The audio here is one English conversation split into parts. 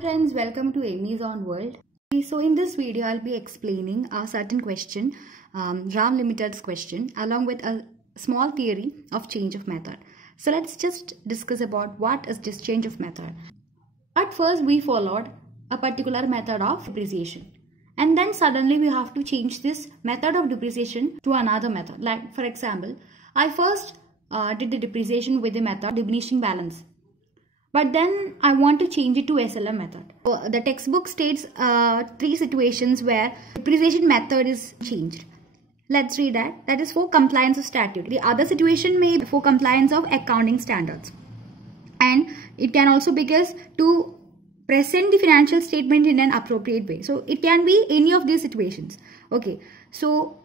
friends, welcome to Amy's on World. So in this video, I'll be explaining a certain question, RAM Limited's question, along with a small theory of change of method. So let's just discuss about what is this change of method. At first, we followed a particular method of depreciation. And then suddenly we have to change this method of depreciation to another method. Like for example, I first did the depreciation with the method diminishing balance. But then I want to change it to SLM method. So the textbook states three situations where depreciation method is changed. Let's read that. That is for compliance of statute. The other situation may be for compliance of accounting standards. And it can also be because to present the financial statement in an appropriate way. So it can be any of these situations. Okay. So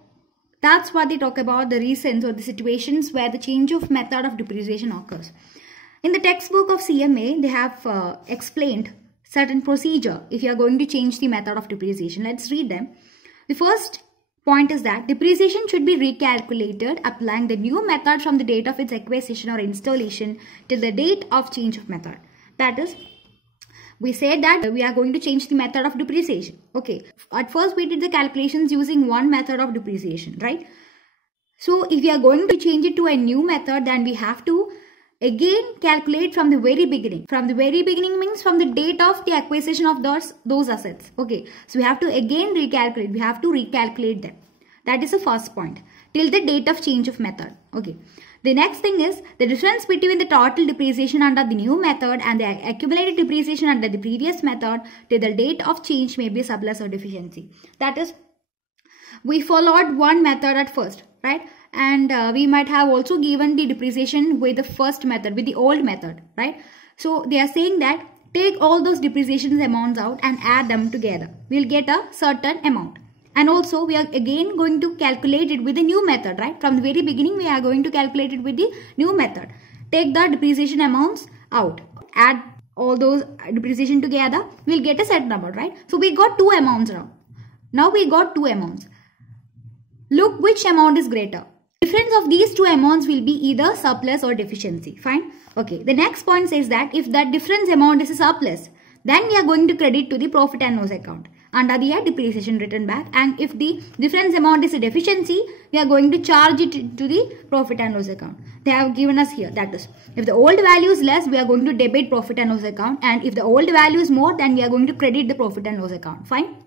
that's what they talk about, the reasons or the situations where the change of method of depreciation occurs. In the textbook of CMA, they have explained certain procedure if you are going to change the method of depreciation. Let's read them. The first point is that depreciation should be recalculated applying the new method from the date of its acquisition or installation till the date of change of method. That is, we said that we are going to change the method of depreciation. Okay. At first, we did the calculations using one method of depreciation, right? So, if we are going to change it to a new method, then we have to again calculate from the very beginning. From the very beginning means from the date of the acquisition of those assets. Okay. So, we have to again recalculate. We have to recalculate them. That is the first point. Till the date of change of method. Okay. The next thing is the difference between the total depreciation under the new method and the accumulated depreciation under the previous method till the date of change may be surplus or deficiency. That is, we followed one method at first, right? And we might have also given the depreciation with the first method, with the old method, right? So they are saying that take all those depreciation amounts out and add them together. We'll get a certain amount. And also we are again going to calculate it with the new method, right? From the very beginning we are going to calculate it with the new method. Take the depreciation amounts out. Add all those depreciation together. We'll get a set number, right? So we got two amounts now. Now we got two amounts. Look which amount is greater. Difference of these two amounts will be either surplus or deficiency. Fine. Okay. The next point says that if that difference amount is a surplus, then we are going to credit to the profit and loss account under the depreciation written back. And if the difference amount is a deficiency, we are going to charge it to the profit and loss account. They have given us here. That is, if the old value is less, we are going to debit profit and loss account. And if the old value is more, then we are going to credit the profit and loss account. Fine.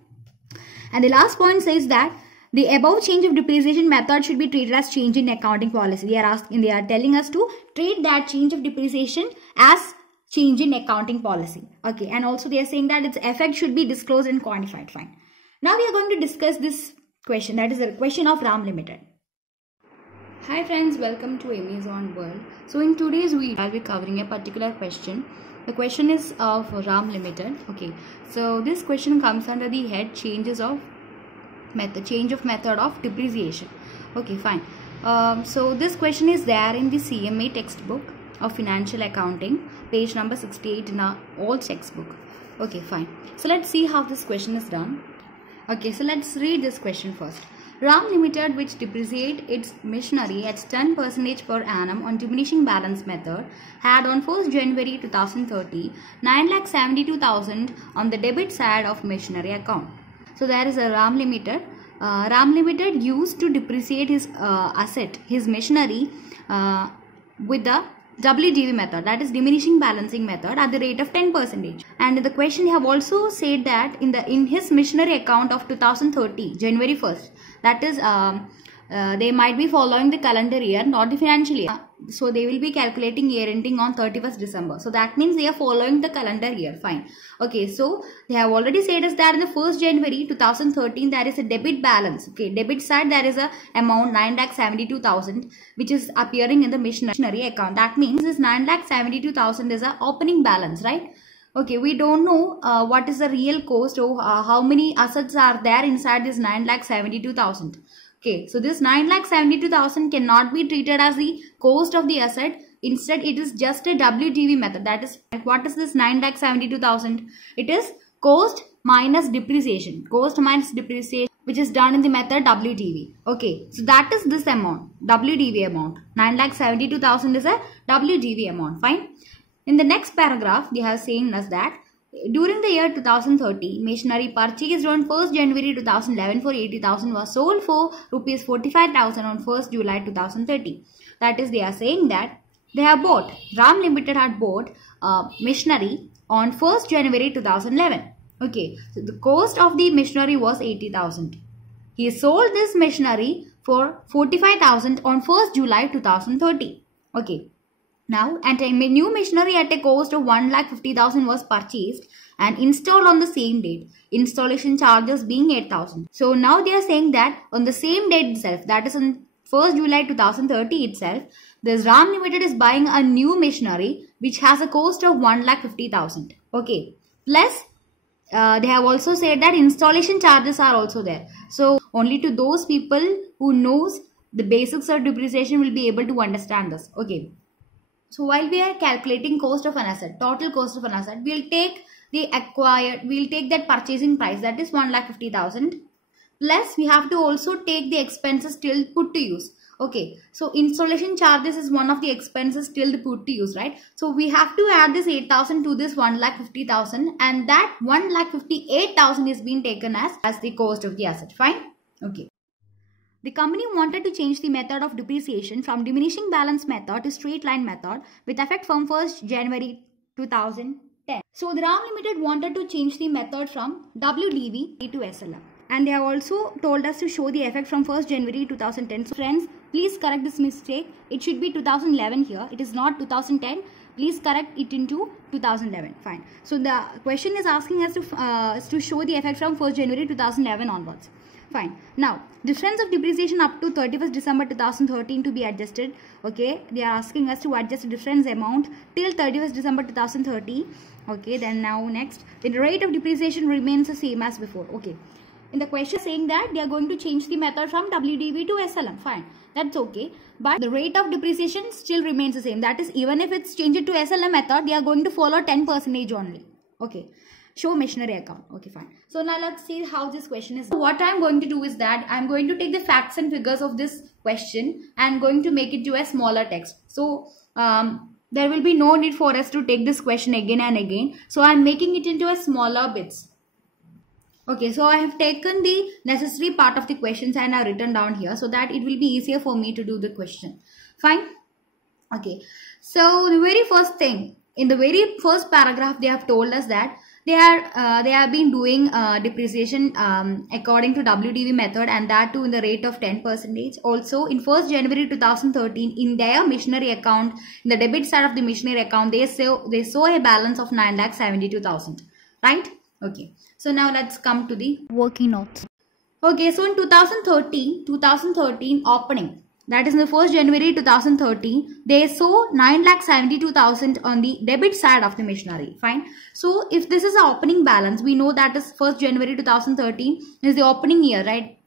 And the last point says that the above change of depreciation method should be treated as change in accounting policy. They are telling us to treat that change of depreciation as change in accounting policy. Okay. And also they are saying that its effect should be disclosed and quantified. Fine. Now we are going to discuss this question. That is the question of RAM Limited. Hi friends, welcome to Amy's on World. So in today's video, I'll be covering a particular question. The question is of RAM Limited. Okay. So this question comes under the head change of method of depreciation. Okay, fine. So this question is there in the CMA textbook of financial accounting, page number 68 in our old textbook. Okay, fine. So let's see how this question is done. Okay, so let's read this question first. RAM Limited, which depreciate its machinery at 10% per annum on diminishing balance method, had on 1st January 2030 9,72,000 on the debit side of machinery account. So there is a RAM Limited. RAM Limited used to depreciate his asset, his machinery with the WDV method, that is diminishing balancing method, at the rate of 10%. And in the question they have also said that in his machinery account of 2030, January 1st, that is they might be following the calendar year, not the financial year. So they will be calculating year ending on 31st December. So that means they are following the calendar year. Fine. Okay. So they have already said us that in the 1st January 2013 there is a debit balance. Okay. Debit side there is a amount 9,72,000 which is appearing in the machinery account. That means this 9,72,000 is a opening balance, right? Okay. We don't know what is the real cost or how many assets are there inside this 9,72,000. Okay, so this 9,72,000 cannot be treated as the cost of the asset. Instead, it is just a WDV method. That is, what is this 9,72,000? It is cost minus depreciation. Cost minus depreciation, which is done in the method WDV. Okay, so that is this amount, WDV amount. 9,72,000 is a WDV amount. Fine. In the next paragraph, they are saying us that During the year 2030, machinery purchased on 1st January 2011 for 80,000 was sold for rupees 45,000 on 1st July 2030. That is, they are saying that they have bought, Ram Limited had bought machinery on 1st January 2011. Okay, so the cost of the machinery was 80,000. He sold this machinery for 45,000 on 1st July 2030. Okay. Now, and a new machinery at a cost of 1,50,000 was purchased and installed on the same date. Installation charges being 8,000. So now they are saying that on the same date itself, that is on 1st July 2030 itself, this Ram Limited is buying a new machinery which has a cost of 1,50,000. Okay. Plus, they have also said that installation charges are also there. So only to those people who knows the basics of depreciation will be able to understand this. Okay. So while we are calculating cost of an asset, total cost of an asset, we'll take that purchasing price, that is 1,50,000. Plus we have to also take the expenses till put to use. Okay, so installation charges is one of the expenses till the put to use, right? So we have to add this 8,000 to this 1,50,000, and that 1,58,000 is being taken as the cost of the asset. Fine. Okay. The company wanted to change the method of depreciation from diminishing balance method to straight line method with effect from 1st January 2010. So the Ram Limited wanted to change the method from WDV to SLM. And they have also told us to show the effect from 1st January 2010. So friends, please correct this mistake. It should be 2011 here. It is not 2010. Please correct it into 2011. Fine. So the question is asking us to show the effect from 1st January 2011 onwards. Fine. Now, difference of depreciation up to 31st December 2013 to be adjusted. Okay, they are asking us to adjust the difference amount till 31st December 2013. Okay, then now next, the rate of depreciation remains the same as before. Okay, in the question saying that they are going to change the method from WDV to SLM. Fine, that's okay. But the rate of depreciation still remains the same. That is, even if it's changed to SLM method, they are going to follow 10% only. Okay. Show machinery account. Okay, fine. So now let's see how this question is. So what I'm going to do is that I'm going to take the facts and figures of this question and going to make it to a smaller text. So there will be no need for us to take this question again and again. So I'm making it into a smaller bits. Okay, so I have taken the necessary part of the questions and I've written down here so that it will be easier for me to do the question. Fine. Okay. So the very first thing, in the very first paragraph, they have told us that they have been doing depreciation according to WDV method, and that too in the rate of 10%. Also in 1st January 2013, in their machinery account, in the debit side of the machinery account, they saw a balance of 9,72,000. Right? Okay. So now let's come to the working notes. Okay. So in 2013 opening, that is in the 1st January 2013, they saw 9,72,000 on the debit side of the machinery. Fine. So if this is the opening balance, we know that is 1st January 2013 is the opening year, right?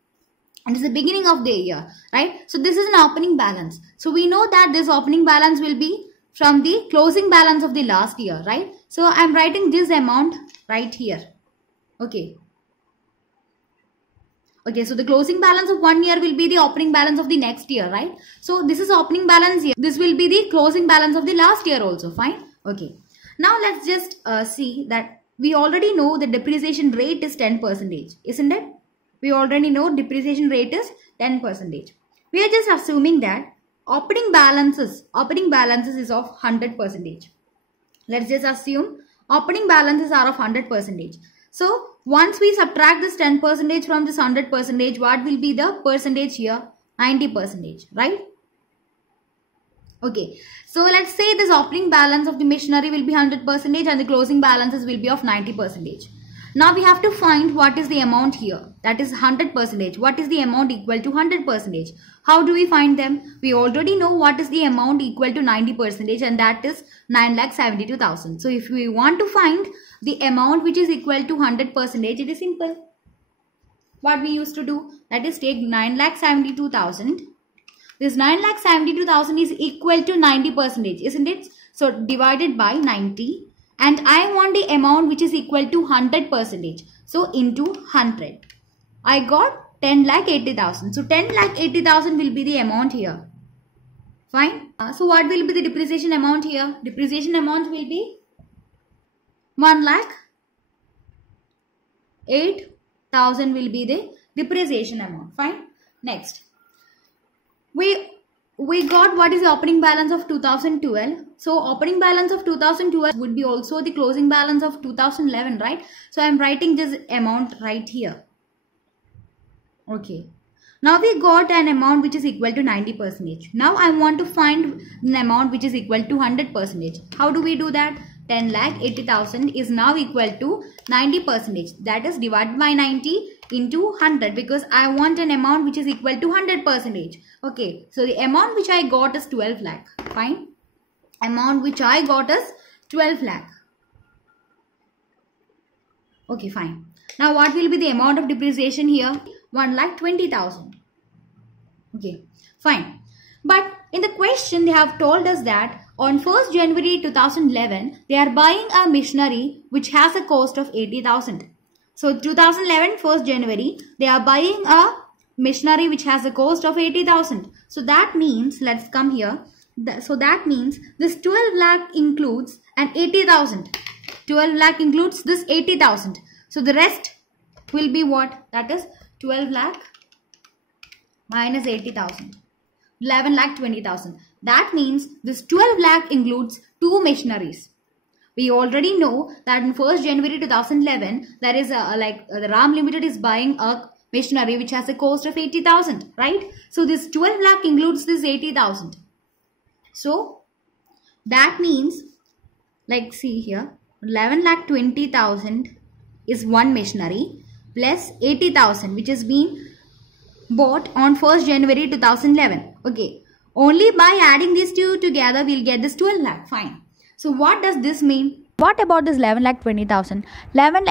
And it's the beginning of the year, right? So this is an opening balance. So we know that this opening balance will be from the closing balance of the last year, right? So I'm writing this amount right here. Okay. Okay, so the closing balance of 1 year will be the opening balance of the next year, right? So this is opening balance here. This will be the closing balance of the last year also, fine? Okay. Now let's just see that we already know the depreciation rate is 10%, isn't it? We already know depreciation rate is 10%. We are just assuming that opening balances is of 100%. Let's just assume opening balances are of 100%. So once we subtract this 10% from this 100%, what will be the percentage here? 90%, right? Okay. So let's say this opening balance of the machinery will be 100% and the closing balances will be of 90%. Now we have to find what is the amount here. That is 100%. What is the amount equal to 100%? How do we find them? We already know what is the amount equal to 90%, and that is 9,72,000. So if we want to find the amount which is equal to 100%, it is simple. What we used to do, that is take 9,72,000. This 9,72,000 is equal to 90%, isn't it? So divided by 90. And I want the amount which is equal to 100%. So into 100. I got 10,80,000. So 10,80,000 will be the amount here. Fine. So what will be the depreciation amount here? Depreciation amount will be 1,00,000 8,000 will be the depreciation amount. Fine. Next, we got what is the opening balance of 2012. So opening balance of 2012 would be also the closing balance of 2011, right? So I am writing this amount right here. Okay. Now we got an amount which is equal to 90%. Now I want to find an amount which is equal to 100%. How do we do that? 10,80,000 is now equal to 90%. That is divided by 90 into 100, because I want an amount which is equal to 100%. Okay. So the amount which I got is 12 lakh. Fine. Amount which I got is 12 lakh. Okay, fine. Now what will be the amount of depreciation here? 1,20,000. Okay, fine. But in the question they have told us that on 1st January 2011 they are buying a machinery which has a cost of 80,000. So 2011 1st January they are buying a machinery which has a cost of 80,000. So that means, let's come here. So that means this 12 lakh includes an 80,000. 12 lakh includes this 80,000. So the rest will be what? That is 12 lakh minus 80,000. 11,20,000. That means this 12 lakh includes two machineries. We already know that in 1st January 2011 there is the RAM Limited is buying a machinery which has a cost of 80,000, right? So this 12 lakh includes this 80,000. So that means, like, see here, 11,20,000 is one machinery plus 80,000 which is being bought on 1st January 2011. Okay. Only by adding these two together we'll get this 12 lakh. Fine. So what does this mean? What about this 11,20,000?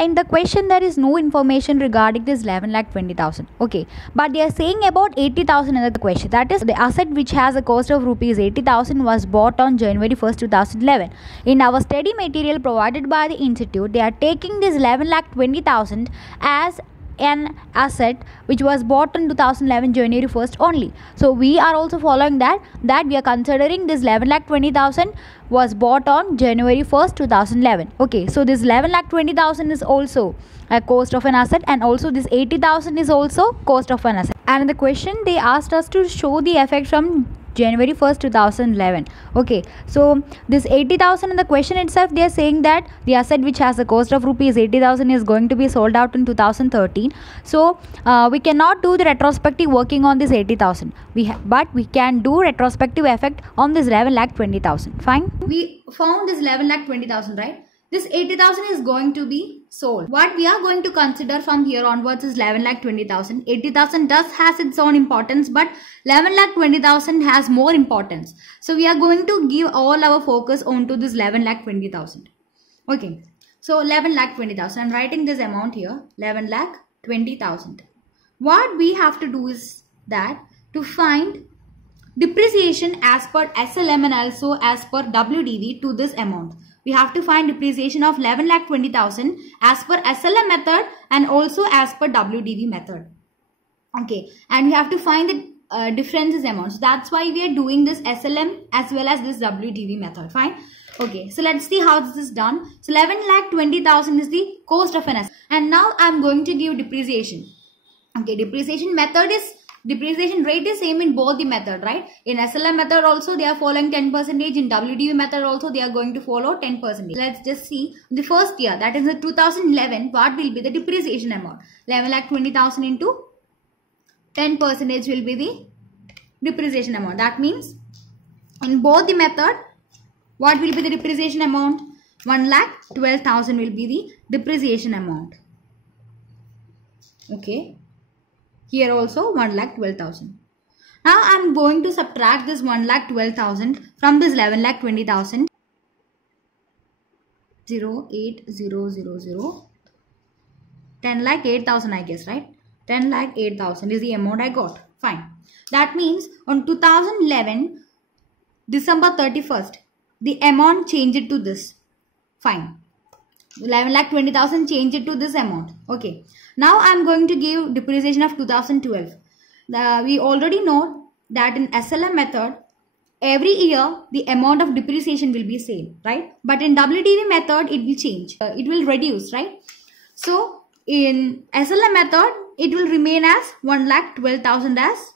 In the question there is no information regarding this 11,20,000. Okay, but they are saying about 80,000 in the question. That is, the asset which has a cost of rupees 80,000 was bought on January 1st, 2011. In our study material provided by the institute, they are taking this 11,20,000 as an asset which was bought on 2011 January 1st only. So we are also following that we are considering this 11,20,000 was bought on January 1st 2011. Okay, so this 11,20,000 is also a cost of an asset, and also this 80,000 is also cost of an asset. And in the question they asked us to show the effect from January 1st 2011. Okay, so this 80,000 in the question itself, they are saying that the asset which has a cost of rupees 80,000 is going to be sold out in 2013. So we cannot do the retrospective working on this 80,000. But we can do retrospective effect on this 11,20,000. Fine. We found this 11,20,000, right? This 80,000 is going to be sold. What we are going to consider from here onwards is 11,20,000. 80,000 does has its own importance, but 11,20,000 has more importance. So we are going to give all our focus onto this 11,20,000. Okay. So 11,20,000. I'm writing this amount here. 11,20,000. What we have to do is that to find depreciation as per SLM and also as per WDV to this amount. We have to find depreciation of 11,20,000 as per SLM method and also as per WDV method. Okay, and we have to find the differences amounts. That's why we are doing this SLM as well as this WDV method. Fine. Okay, so let's see how this is done. So 11,20,000 is the cost of an asset, and now I'm going to give depreciation. Okay, depreciation rate is same in both the method, right? In SLM method also they are following 10%. In WDV method also they are going to follow 10%. Let's just see the first year, that is the 2011. What will be the depreciation amount? 11,20,000 into 10% will be the depreciation amount. That means in both the method, what will be the depreciation amount? 1,12,000 will be the depreciation amount. Okay. Here also 1,12,000. Now I am going to subtract this 1,12,000 from this 11,20,000. 08000 10,08,000 I guess, right? 10,08,000 is the amount I got. Fine. That means on 2011 December 31st the amount changed to this. Fine. 11,20,000 change it to this amount. Okay. Now I am going to give depreciation of 2012. We already know that in SLM method, every year the amount of depreciation will be same, right? But in WDV method, it will change. It will reduce, right? So in SLM method, it will remain as 1,12,000 as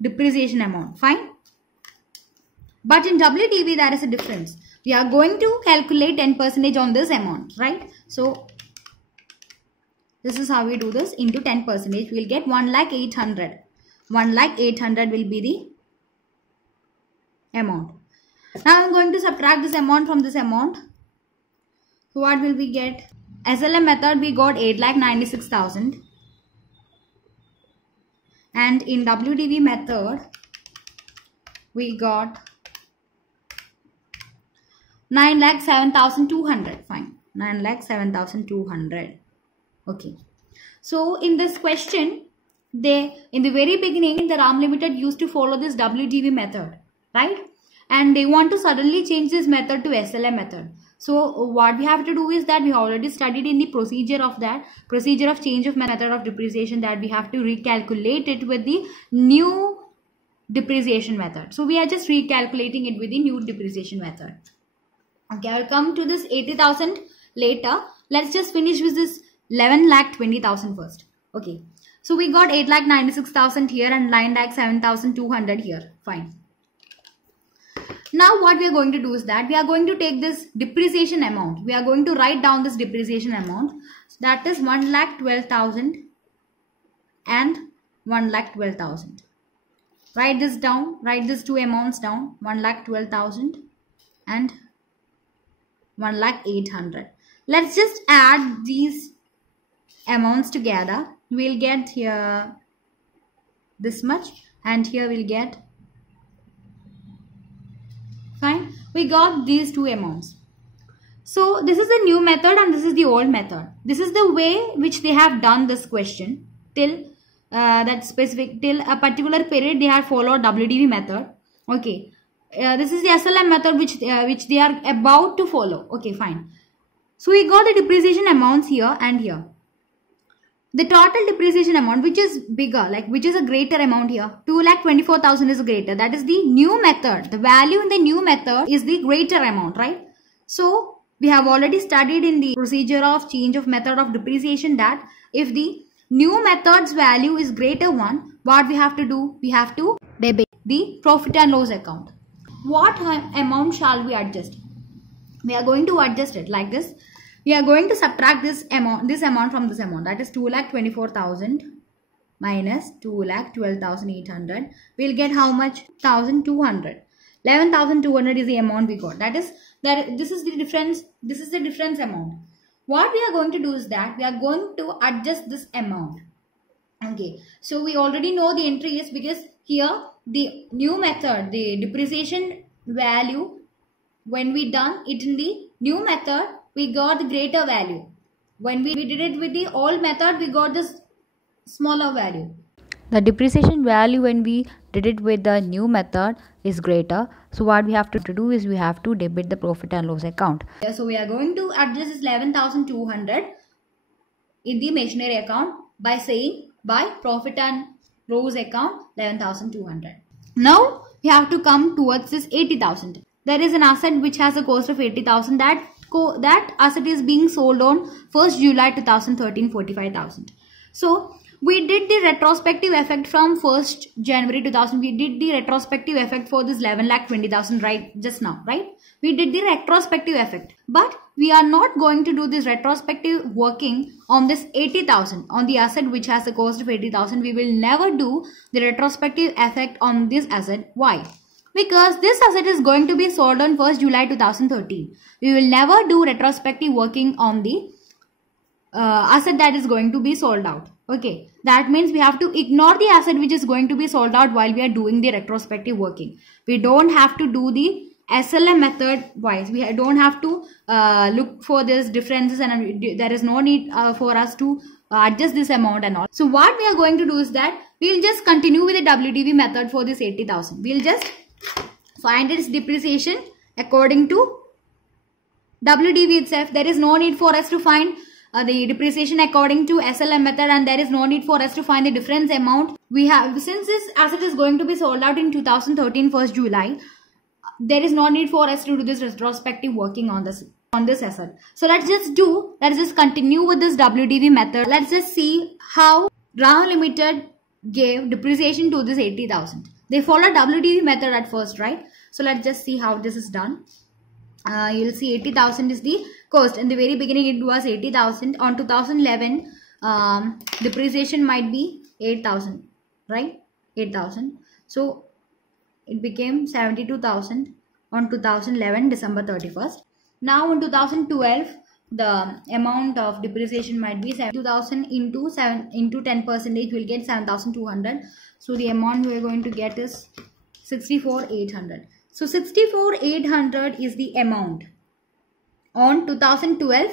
depreciation amount. Fine. But in WDV, there is a difference. We are going to calculate 10% on this amount, right? So this is how we do this. Into 10%, we will get 1,08,000. 1,08,000 will be the amount. Now I am going to subtract this amount from this amount. So what will we get? SLM method, we got 8,96,000. And in WDV method, we got 9,07,200. Fine. 9,07,200. Okay. So in this question, in the very beginning, the RAM Limited used to follow this WDV method, right? And they want to suddenly change this method to SLM method. So what we have to do is that we have already studied in the procedure of change of method of depreciation, that we have to recalculate it with the new depreciation method. So we are just recalculating it with the new depreciation method. Okay, I'll come to this 80,000 later. Let's just finish with this 11,20,000 first. Okay, so we got 8,96,000 here and 9,07,200 here. Fine. Now what we are going to do is that we are going to take this depreciation amount. We are going to write down this depreciation amount. That is 1,12,000 and 1,12,000. Write this down. Write these two amounts down. 1,12,000 and 1,08,000. Let's just add these amounts together. We'll get here this much and here we'll get. Fine. We got these two amounts. So this is the new method and this is the old method. This is the way which they have done this question till till a particular period they have followed WDV method. Okay. This is the SLM method which they are about to follow. Okay, fine. So we got the depreciation amounts here and here. The total depreciation amount, which is bigger, which is a greater amount here, 2,24,000 is greater. That is the new method. The value in the new method is the greater amount, right? So we have already studied in the procedure of change of method of depreciation that if the new method's value is greater one, what we have to do? We have to debit the profit and loss account. What amount shall we adjust? We are going to adjust it like this. We are going to subtract this amount from this amount. That is 2,24,000 minus 2,12,800. We'll get how much? 1,200. 11,200 is the amount we got. This is the difference. This is the difference amount. What we are going to do is that we are going to adjust this amount. Okay. So we already know the entry is because here the new method, the depreciation value, when we done it in the new method, we got the greater value. When we did it with the old method, we got this smaller value. The depreciation value when we did it with the new method is greater. So what we have to do is we have to debit the profit and loss account. Yeah, so we are going to adjust this 11,200 in the machinery account by saying by profit and loss account 11,200. Now we have to come towards this 80,000. There is an asset which has a cost of 80,000. That asset is being sold on 1st July 2013, 45,000. So we did the retrospective effect from 1st January 2000. We did the retrospective effect for this 11,20,000 right just now, right? We did the retrospective effect. But we are not going to do this retrospective working on this 80,000. On the asset which has a cost of 80,000. We will never do the retrospective effect on this asset. Why? Because this asset is going to be sold on 1st July 2013. We will never do retrospective working on the asset that is going to be sold out. Okay, that means we have to ignore the asset which is going to be sold out while we are doing the retrospective working. We don't have to do the SLM method wise. We don't have to look for these differences, and there is no need for us to adjust this amount and all. So what we are going to do is that we will just continue with the WDV method for this 80,000. We will just find its depreciation according to WDV itself. There is no need for us to find the depreciation according to SLM method, and there is no need for us to find the difference amount. We have, since this asset is going to be sold out in 2013 1st July, there is no need for us to do this retrospective working on this on this asset. So let's just continue with this WDV method. Let's just see how Ram Limited gave depreciation to this 80,000. They followed WDV method at first, right? So let's just see how this is done. You'll see 80,000 is the cost. In the very beginning it was 80,000. On 2011 depreciation might be 8,000, right? 8,000. So it became 72,000 on 2011 December 31st. Now in 2012 the amount of depreciation might be 72,000 into 10% will get 7,200. So the amount we are going to get is 64,800. So 64,800 is the amount on 2012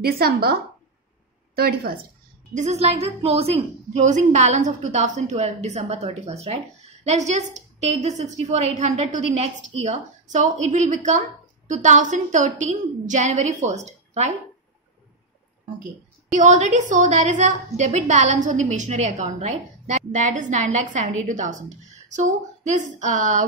December 31st. This is like the closing balance of 2012 December 31st, right? Let's just take the 64,800 to the next year. So it will become 2013 January 1st, right? Okay. We already saw there is a debit balance on the machinery account, right? That is 9,72,000. So this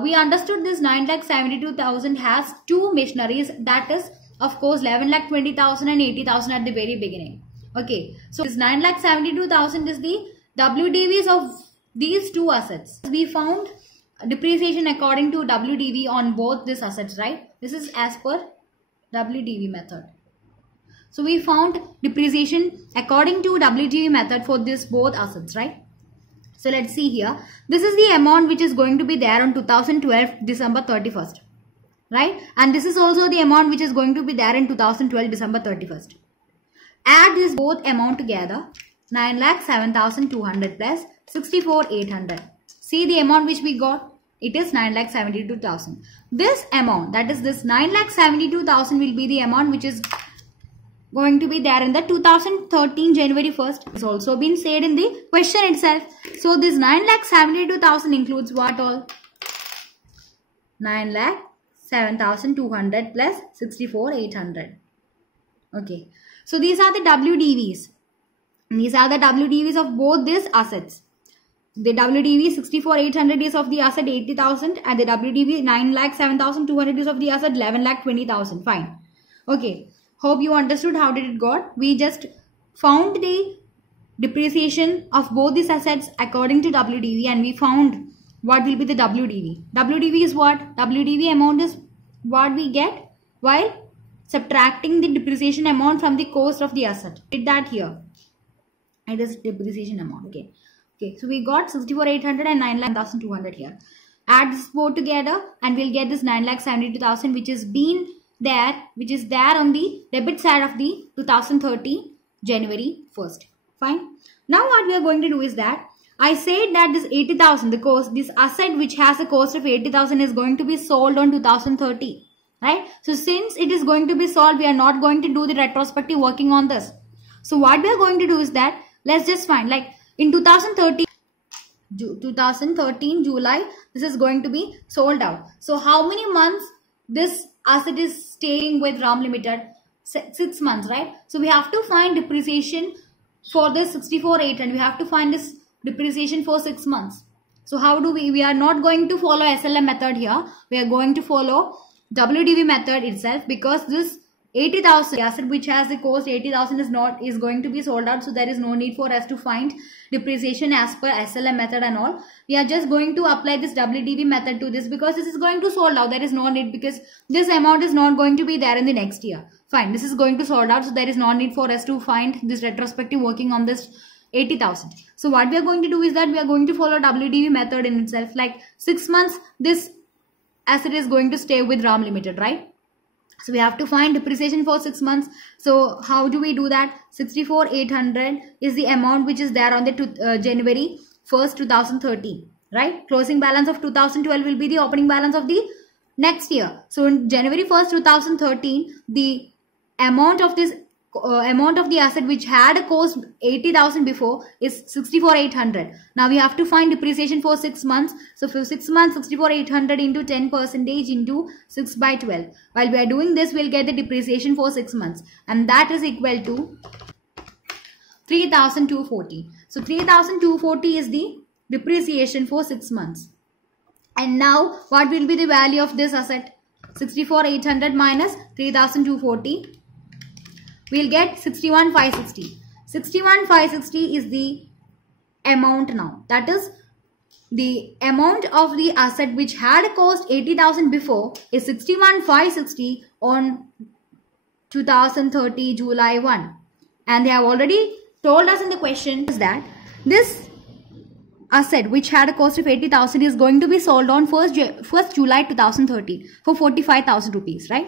we understood this 9,72,000 has two machineries, that is of course 11,20,000 and 80,000 at the very beginning. Okay, so this 9,72,000 is the WDVs of these two assets. We found depreciation according to WDV on both these assets, right? This is as per WDV method. So we found depreciation according to WDV method for this both assets, right? So let's see here. This is the amount which is going to be there on 2012 December 31st, right? And this is also the amount which is going to be there in 2012 December 31st. Add this both amount together, 9,07,200 plus 64,800. See the amount which we got? It is 9,72,000. This amount, that is this 9,72,000 will be the amount which is going to be there in the 2013 January 1st. It's also been said in the question itself. So this 9,72,000 includes what all? 9,07,200 plus 64,800. Okay. So these are the WDVs. These are the WDVs of both these assets. The WDV 64,800 is of the asset 80,000 and the WDV 9,07,200 is of the asset 11,20,000. Fine. Okay. Hope you understood how did it got. We just found the depreciation of both these assets according to WDV and we found what will be the WDV. WDV is what? WDV amount is what we get while subtracting the depreciation amount from the cost of the asset. Did that here. It is depreciation amount. Okay. Okay. So we got 64,800 and 9,200 here. Add this both together and we'll get this 9,72,000 which is there on the debit side of the 2013 January 1st. Fine. Now what we are going to do is that I said that this 80,000, the cost, this asset which has a cost of 80,000 is going to be sold on 2030. Right? So since it is going to be sold, we are not going to do the retrospective working on this. So what we are going to do is that let's just find like in 2013 July, this is going to be sold out. So how many months this asset is staying with Ram Limited? 6 months, right? So we have to find depreciation for this 64,800 and we have to find this depreciation for 6 months. So how do we are not going to follow SLM method here. We are going to follow WDV method itself because this 80,000 asset which has the cost 80,000 is going to be sold out. So there is no need for us to find depreciation as per SLM method and all. We are just going to apply this WDV method to this because this is going to sold out. There is no need because this amount is not going to be there in the next year. Fine. This is going to sold out. So there is no need for us to find this retrospective working on this 80,000. So what we are going to do is that we are going to follow WDV method in itself. Like 6 months this asset is going to stay with Ram Limited, right? So we have to find depreciation for 6 months. So how do we do that? 64,800 is the amount which is there on the January 1st, 2013, right? Closing balance of 2012 will be the opening balance of the next year. So in January 1st, 2013, the amount of this amount of the asset which had a cost 80,000 before is 64,800. Now we have to find depreciation for 6 months. So for 6 months, 64,800 into 10% into 6 by 12. While we are doing this, we'll get the depreciation for 6 months. And that is equal to 3,240. So 3,240 is the depreciation for 6 months. And now what will be the value of this asset? 64,800 minus 3,240. We'll get 61,560. 61,560 is the amount now. That is the amount of the asset which had cost 80,000 before is 61,560 on 2030 July 1. And they have already told us in the question is that this asset which had a cost of 80,000 is going to be sold on 1st July 2030 for 45,000 rupees, right?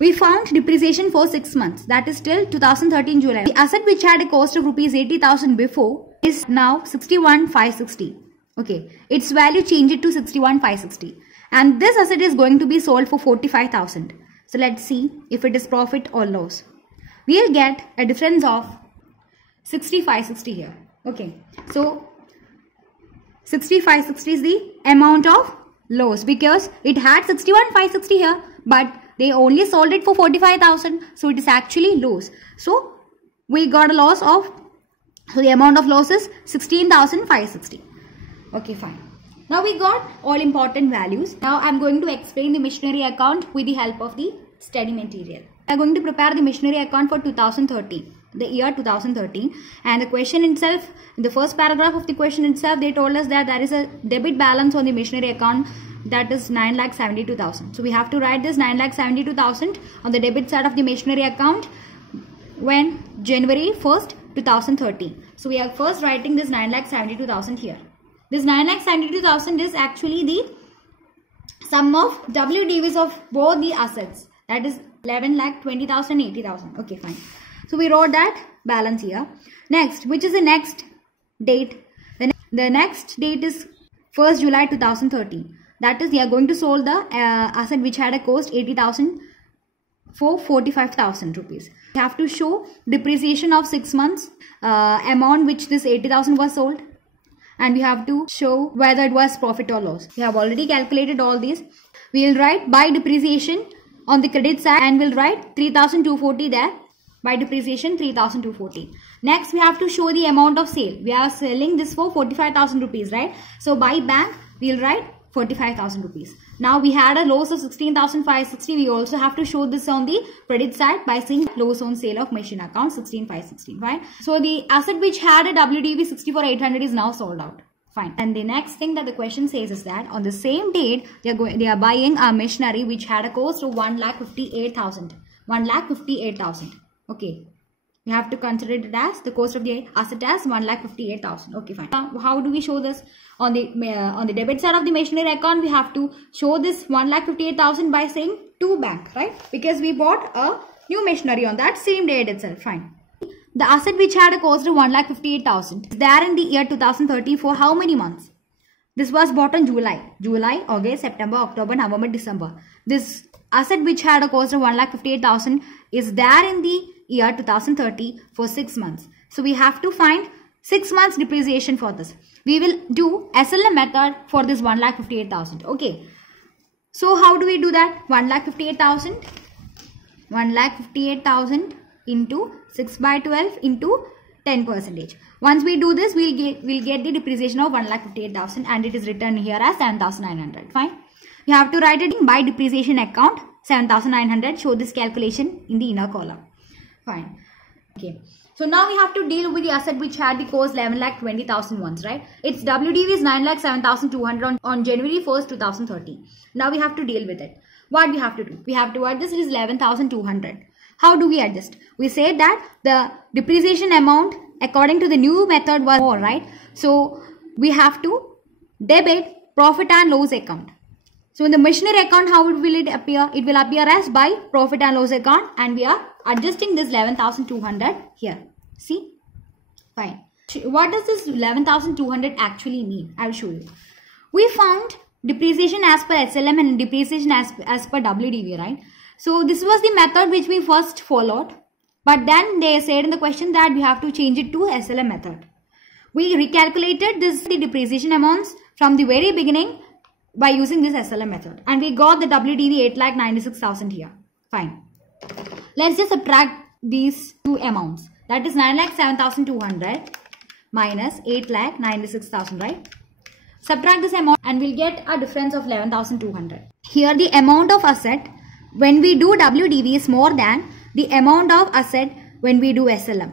We found depreciation for 6 months, that is till 2013 July. The asset which had a cost of rupees 80,000 before is now 61,560. Okay, its value changed to 61,560 and this asset is going to be sold for 45,000. So let's see if it is profit or loss. We'll get a difference of 65,60 here. Okay, so 65,60 is the amount of loss because it had 61,560 here, but they only sold it for 45,000, so it is actually loss. So we got a loss of, so the amount of loss is 16,560. Okay, fine. Now we got all important values. Now I am going to explain the machinery account with the help of the study material. I am going to prepare the machinery account for 2013, the year 2013, and the question itself, in the first paragraph of the question itself, they told us that there is a debit balance on the machinery account, that is 9,72,000. So we have to write this 9,72,000 on the debit side of the machinery account when January 1st 2013. So we are first writing this 9,72,000 here. This 9,72,000 is actually the sum of WDVs of both the assets, that is 11,20,000 and 80,000. Okay, fine. So we wrote that balance here. Next, which is the next date? The next date is 1st July 2013. That is, we are going to sold the asset which had a cost 80,000 for 45,000 rupees. We have to show depreciation of 6 months, amount which this 80,000 was sold, and we have to show whether it was profit or loss. We have already calculated all these. We will write by depreciation on the credit side and we'll write 3,240 there. By depreciation 3,240. Next we have to show the amount of sale. We are selling this for 45,000 rupees, right? So by bank we will write 45,000 rupees. Now we had a loss of 16,560. We also have to show this on the credit side by saying loss on sale of machine account 16,560. Fine. So the asset which had a WDV 64,800 is now sold out. Fine. And the next thing that the question says is that on the same date they are buying a machinery which had a cost of 1,58,000. 1,58,000. Okay, we have to consider it as the cost of the asset as 1,58,000. Okay, fine. Now, how do we show this on the debit side of the machinery account? We have to show this 1,58,000 by saying to bank, right? Because we bought a new machinery on that same date itself. Fine. The asset which had a cost of 1,58,000 is there in the year 2030 for how many months? This was bought on July, August, September, October, November, December. This asset which had a cost of 1,58,000 is there in the year 2030 for 6 months. So we have to find 6 months depreciation for this. We will do SLM method for this 1,58,000. Okay. So how do we do that? 1,58,000. 1,58,000 into 6 by 12 into 10%. Once we do this, we'll get the depreciation of 1,58,000 and it is written here as 7,900. Fine. You have to write it in by depreciation account 7,900. Show this calculation in the inner column. Fine. Okay. So now we have to deal with the asset which had the cost 11,20,000 once, right? Its WDV is 9,07,200 on January 1st, 2013. Now we have to deal with it. What we have to do? We have to adjust this 11,200. How do we adjust? We said that the depreciation amount according to the new method was more, right? So we have to debit profit and loss account. So in the machinery account, how will it appear? It will appear as by profit and loss account, and we are adjusting this 11,200 here. See? Fine. What does this 11,200 actually mean? I will show you. We found depreciation as per SLM and depreciation as per WDV, right? So this was the method which we first followed, but then they said in the question that we have to change it to SLM method. We recalculated the depreciation amounts from the very beginning by using this SLM method, and we got the WDV 8,96,000 here. Fine. Let's just subtract these two amounts. That is 9,07,200 minus 8,96,000, right? Subtract this amount and we'll get a difference of 11,200. Here the amount of asset when we do WDV is more than the amount of asset when we do SLM.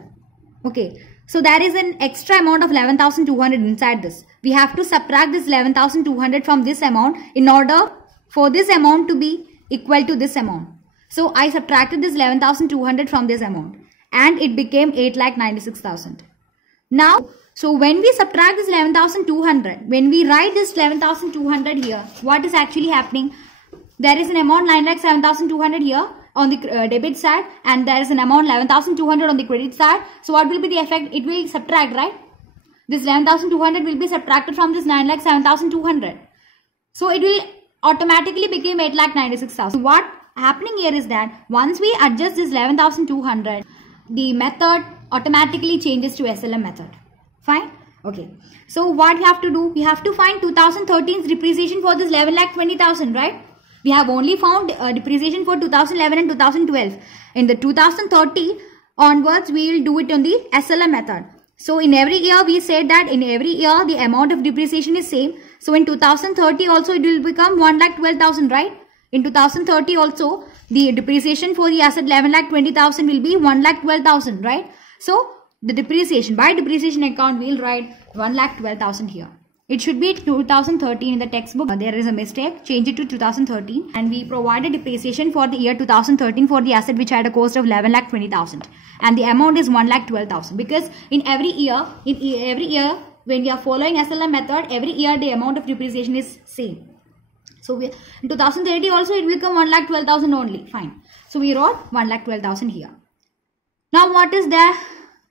Okay, so there is an extra amount of 11,200 inside this. We have to subtract this 11,200 from this amount in order for this amount to be equal to this amount. So I subtracted this 11,200 from this amount and it became 8,96,000. Now, so when we subtract this 11,200, when we write this 11,200 here, what is actually happening? There is an amount 9,07,200 here on the debit side and there is an amount 11,200 on the credit side. So what will be the effect? It will subtract, right? This 11,200 will be subtracted from this 9,07,200. So it will automatically become 8,96,000. What happening here is that once we adjust this 11,200, the method automatically changes to SLM method. Fine? Okay. So what you have to do? We have to find 2013's depreciation for this 11,20,000, right? We have only found depreciation for 2011 and 2012. In the 2030 onwards, we will do it on the SLM method. So in every year, we said that in every year, the amount of depreciation is same. So in 2030 also, it will become 1,12,000, right? In 2030 also, the depreciation for the asset 11,20,000 will be 1,12,000, right? So the depreciation, by depreciation account, we will write 1,12,000 here. It should be 2013 in the textbook. There is a mistake. Change it to 2013. And we provided depreciation for the year 2013 for the asset which had a cost of 11,20,000. And the amount is 1,12,000. Because in every year, when we are following SLM method, every year the amount of depreciation is same. So in 2030 also it will become 1,12,000 only. Fine. So we wrote 1,12,000 here. Now what is there?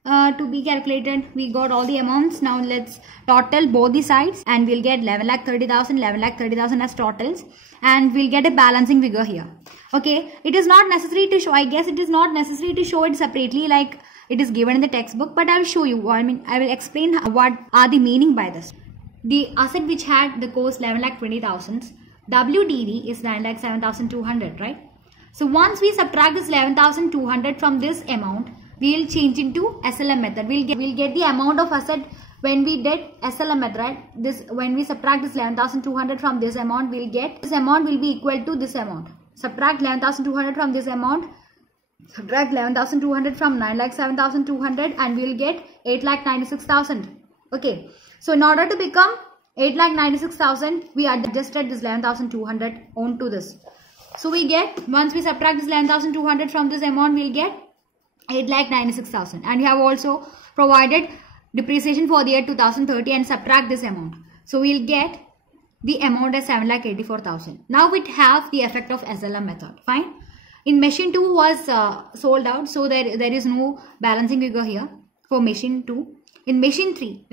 To be calculated, we got all the amounts. Now let's total both the sides and we'll get 11,30,000, 11,30,000 as totals and we'll get a balancing figure here. Okay, it is not necessary to show, I guess it is not necessary to show it separately like it is given in the textbook, but I'll show you. I will explain what are the meaning by this. The asset which had the cost 11,20,000, WDV is 9,07,200, right? So once we subtract this 11,200 from this amount, we will change into SLM method. We'll get the amount of asset when we did SLM method, right? This, when we subtract this 11,200 from this amount, we'll get this amount will be equal to this amount. Subtract 11,200 from this amount. Subtract 11,200 from 9,07,200 and we'll get 8,96,000. Okay. So in order to become 8,96,000, we adjusted this 11,200 onto this. So we get, once we subtract this 11,200 from this amount, we'll get 8,96,000. And we have also provided depreciation for the year 2030 and subtract this amount. So we'll get the amount as 7,84,000. Now we have the effect of SLM method. Fine. In machine 2 was sold out. So there is no balancing figure here for machine 2. In machine 3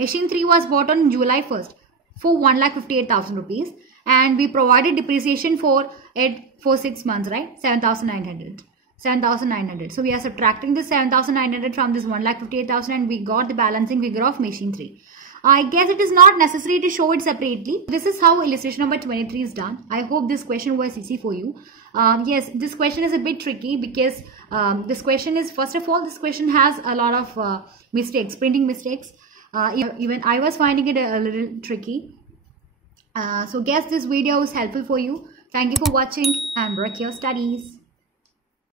was bought on July 1st for 1,58,000 rupees. And we provided depreciation for it for 6 months, right? 7,900. So we are subtracting this 7,900 from this 1,58,000 and we got the balancing figure of machine 3. I guess it is not necessary to show it separately. This is how illustration number 23 is done. I hope this question was easy for you. Yes, this question is a bit tricky because this question is, first of all, this question has a lot of mistakes, printing mistakes. Even I was finding it a little tricky. So guess this video is helpful for you. Thank you for watching and work your studies.